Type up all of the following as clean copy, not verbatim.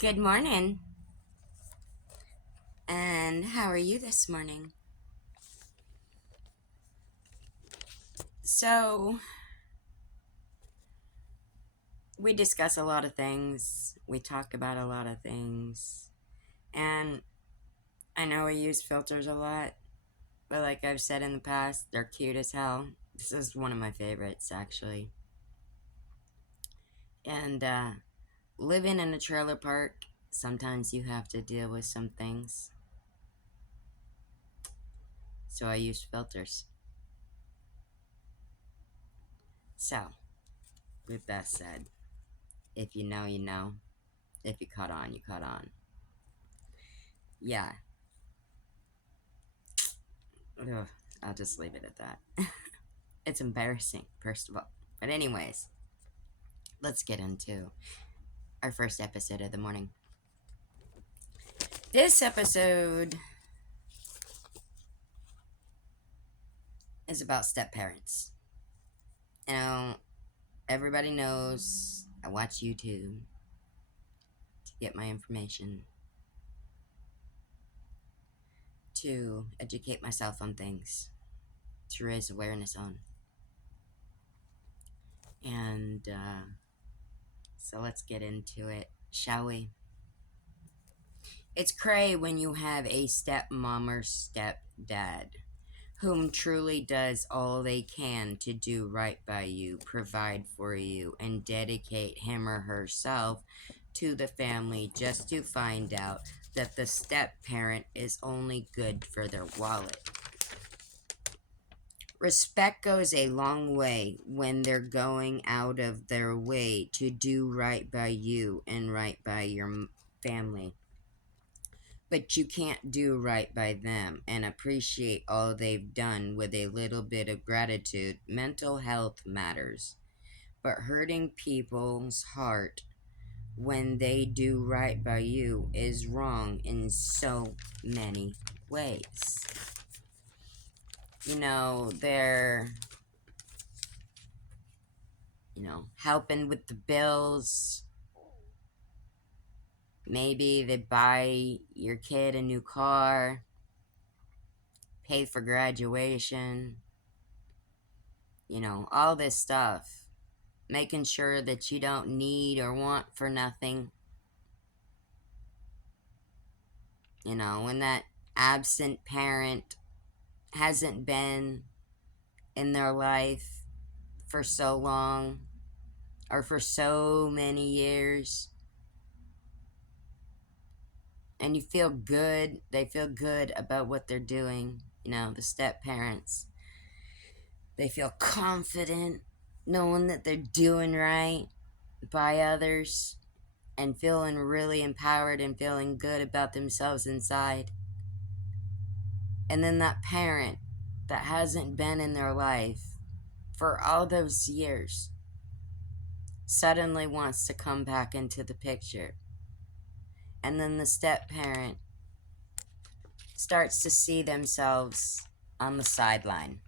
Good morning. And how are you this morning? So, we discuss a lot of things. We talk about a lot of things. And I know we use filters a lot, but like I've said in the past, they're cute as hell. This is one of my favorites, actually. And living in a trailer park, sometimes you have to deal with some things. So I use filters. So, with that said, if you know, you know. If you caught on, you caught on. Yeah, ugh, I'll just leave it at that. It's embarrassing, first of all. But, anyways, let's get into our first episode of the morning. This episode is about step parents. You know, everybody knows I watch YouTube to get my information, to educate myself on things, to raise awareness on. And so let's get into it, shall we? It's cray when you have a stepmom or stepdad whom truly does all they can to do right by you, provide for you, and dedicate him or herself to the family just to find out that the step parent is only good for their wallet. Respect goes a long way when they're going out of their way to do right by you and right by your family. But you can't do right by them and appreciate all they've done with a little bit of gratitude. Mental health matters, but hurting people's heart when they do right by you is wrong in so many ways. You know, they're, helping with the bills. Maybe they buy your kid a new car, pay for graduation, all this stuff. Making sure that you don't need or want for nothing. When that absent parent hasn't been in their life for so long or for so many years, and you feel good, they feel good about what they're doing. The step parents, they feel confident knowing that they're doing right by others and feeling really empowered and feeling good about themselves inside. And then that parent that hasn't been in their life for all those years suddenly wants to come back into the picture. And then the step parent starts to see themselves on the sideline.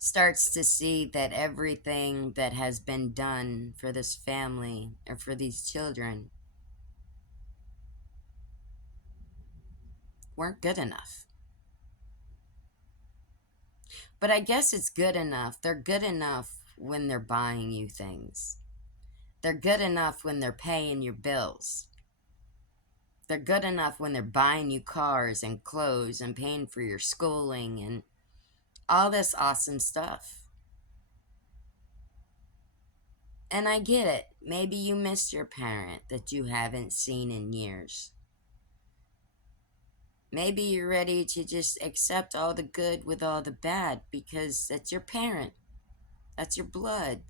Starts to see that everything that has been done for this family or for these children weren't good enough. But I guess it's good enough. They're good enough when they're buying you things. They're good enough when they're paying your bills. They're good enough when they're buying you cars and clothes and paying for your schooling and all this awesome stuff. And I get it. Maybe you missed your parent that you haven't seen in years. Maybe you're ready to just accept all the good with all the bad because that's your parent. That's your blood.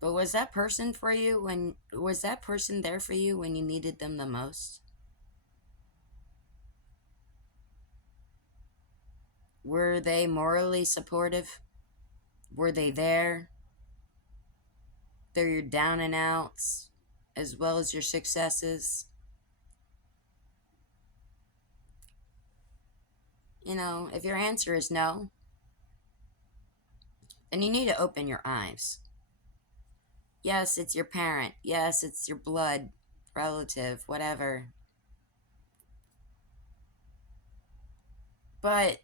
But was that person there for you when you needed them the most? Were they morally supportive? Were they there? They're your down and outs as well as your successes. If your answer is no, then you need to open your eyes. Yes, it's your parent. Yes, it's your blood relative, whatever. But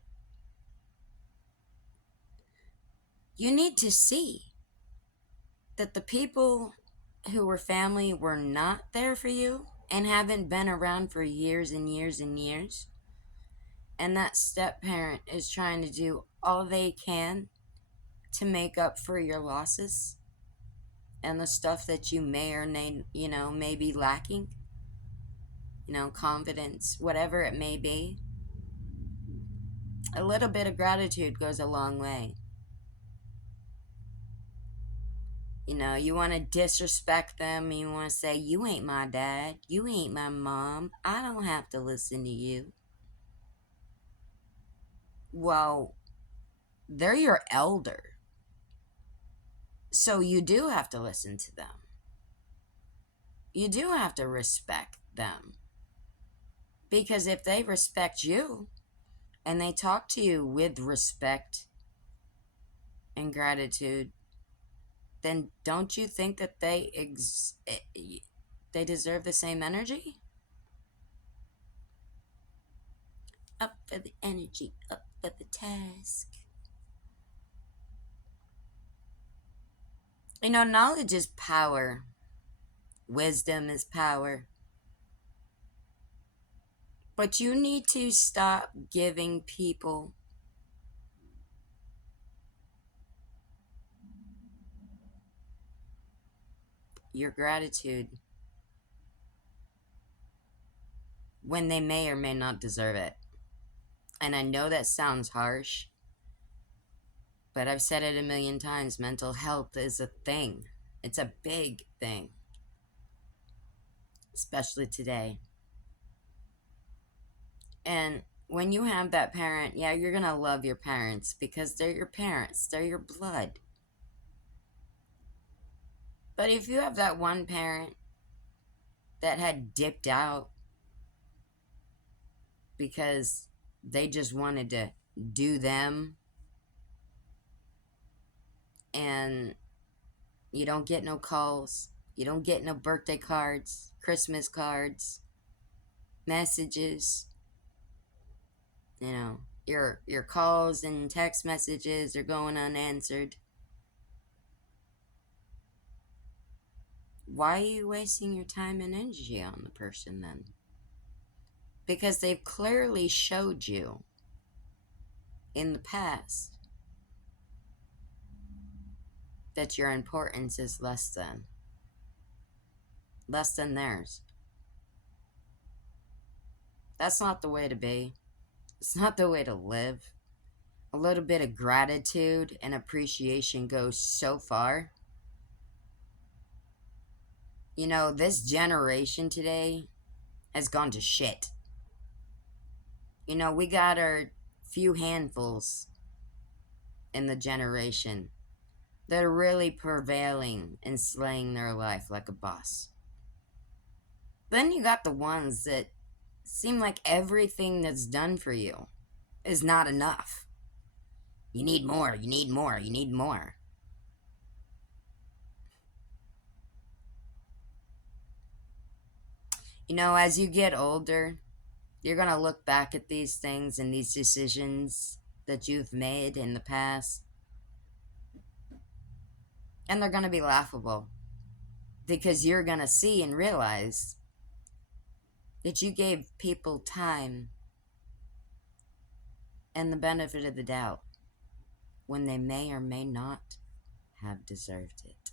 you need to see that the people who were family were not there for you and haven't been around for years and years and years. And that step parent is trying to do all they can to make up for your losses and the stuff that you may or may be lacking, confidence, whatever it may be. A little bit of gratitude goes a long way. You want to disrespect them, you want to say, you ain't my dad, you ain't my mom, I don't have to listen to you. Well, they're your elder, so you do have to listen to them. You do have to respect them. Because if they respect you and they talk to you with respect and gratitude, then don't you think that they deserve the same energy? Up for the energy, up for the task. Knowledge is power. Wisdom is power. But you need to stop giving people your gratitude when they may or may not deserve it. And I know that sounds harsh, but I've said it a million times. Mental health is a thing. It's a big thing, especially today. And when you have that parent, yeah, you're going to love your parents because they're your parents, they're your blood. But if you have that one parent that had dipped out because they just wanted to do them, and you don't get no calls, you don't get no birthday cards, Christmas cards, messages, your calls and text messages are going unanswered. Why are you wasting your time and energy on the person then? Because they've clearly showed you in the past that your importance is less than theirs. That's not the way to be. It's not the way to live. A little bit of gratitude and appreciation goes so far. This generation today has gone to shit. We got our few handfuls in the generation that are really prevailing and slaying their life like a boss. Then you got the ones that seem like everything that's done for you is not enough. You need more, you need more, you need more. As you get older, you're going to look back at these things and these decisions that you've made in the past, and they're going to be laughable because you're going to see and realize that you gave people time and the benefit of the doubt when they may or may not have deserved it.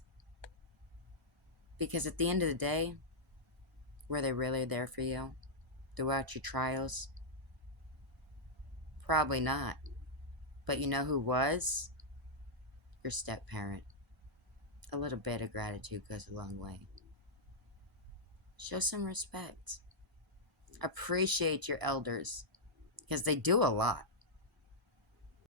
Because at the end of the day, were they really there for you throughout your trials? Probably not. But you know who was? Your step parent. A little bit of gratitude goes a long way. Show some respect. Appreciate your elders because they do a lot.